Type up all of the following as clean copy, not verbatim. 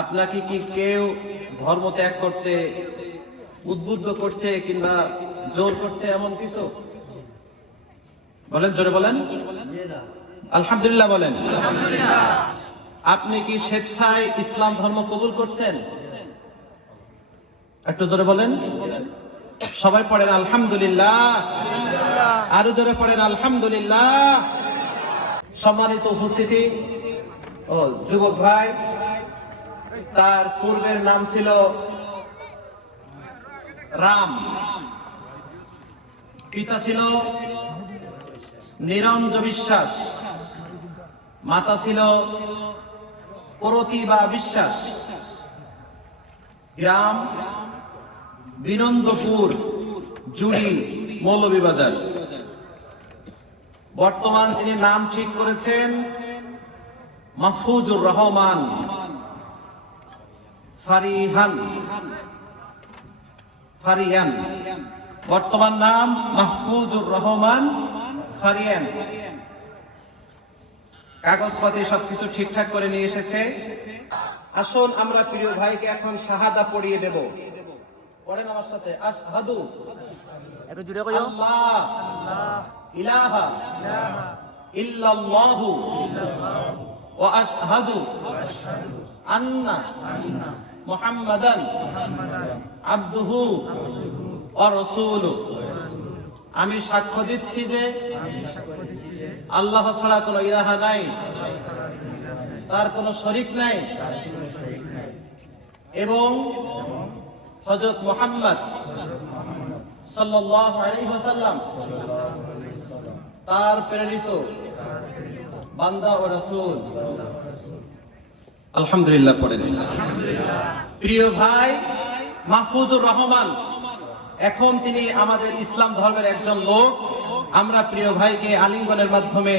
আপনাকে কি কেউ ধর্ম ত্যাগ করতে উদ্বুদ্ধ করছে কিংবা জোর করছে এমন কিছু? বলেন, জোরে বলেন। আলহামদুলিল্লাহ বলেন। আপনি কি স্বেচ্ছায় ইসলাম ধর্ম কবুল করছেন? একটু জোরে বলেন। সবাই পড়েন আলহামদুলিল্লাহ, আরো জোরে পড়েন আলহামদুলিল্লাহ। সম্মানিত উপস্থিতি ও যুবক ভাই, তার পূর্বের নাম ছিল রাম, পিতা ছিল নিরঞ্জন বিশ্বাস, মাতা ছিল প্রতিভা বিশ্বাস। গ্রাম বিনন্দপুর, জুড়ি, মৌলভীবাজার। বর্তমান তিনি নাম ঠিক করেছেন মাহফুজুর রহমান ফারিয়ান। বর্তমান নাম মাহফুজুর রহমান ফারিয়ান। কাগজপাতি সবকিছু ঠিকঠাক করে নিয়ে এসেছে। আসুন আমরা প্রিয় ভাইকে এখন শাহাদা পড়িয়ে দেব। পড়েন আমার সাথে, আশহাদু আল্লাহ ইলাহা ইল্লাল্লাহু ওয়া আশহাদু আন্না মুহাম্মাদান আবদুহু ওয়া রাসূলুহু। আমি সাক্ষ্য দিচ্ছি যে আল্লাহ ছাড়া কোনো ইলাহা নাই, তার কোনো শরীক নাই, এবং হযরত মুহাম্মদ সাল্লাল্লাহু আলাইহি ওয়াসাল্লাম তার প্রেরিত বান্দা ও রাসূল। আলহামদুলিল্লাহ পড়েন। প্রিয় ভাই মাহফুজুর রহমান, এখন তিনি আমাদের ইসলাম ধর্মের একজন লোক। আমরা প্রিয় ভাইকে আলিঙ্গনের মাধ্যমে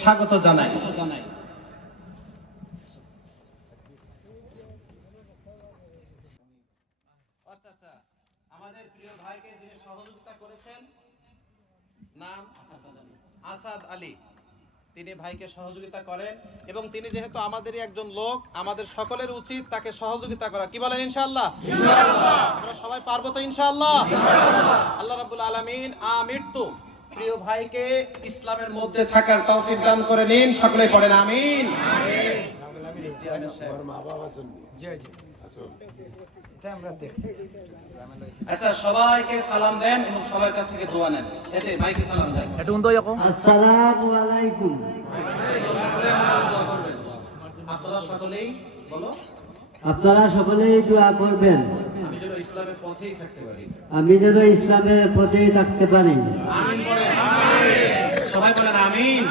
স্বাগত জানাই। আমাদের প্রিয় ভাইকে যিনি সহযোগিতা করেছেন, নাম আসাদ আলী, তিনি ভাইকে সহযোগিতা করেন এবং তিনি যেহেতু আমাদেরই একজন লোক, আমাদের সকলের উচিত তাকে সহযোগিতা করা। কি বলেন? ইনশাআল্লাহ। আমরা সবাই পারবো তো ইনশাআল্লাহ। আল্লাহ রাব্বুল আলামিন আমিন। তো প্রিয় ভাইকে ইসলামের মধ্যে থাকার তৌফিক দান করে নিন। সকলে পড়েন আমিন। আচ্ছা, সবাইকে সালাম দেন এবং সবার কাছ থেকে দোয়া নেন। এতে ভাইকে সালাম দেন। আসসালামু আলাইকুম। আপনারা সকলেই বলো, আপনারা সকলেই দোয়া করবেন আমি যেন ইসলামের পথেই থাকতে পারি। আমি যেন ইসলামের পথেই থাকতে পারি। আমিন বলেন। সবাই বলেন আমিন।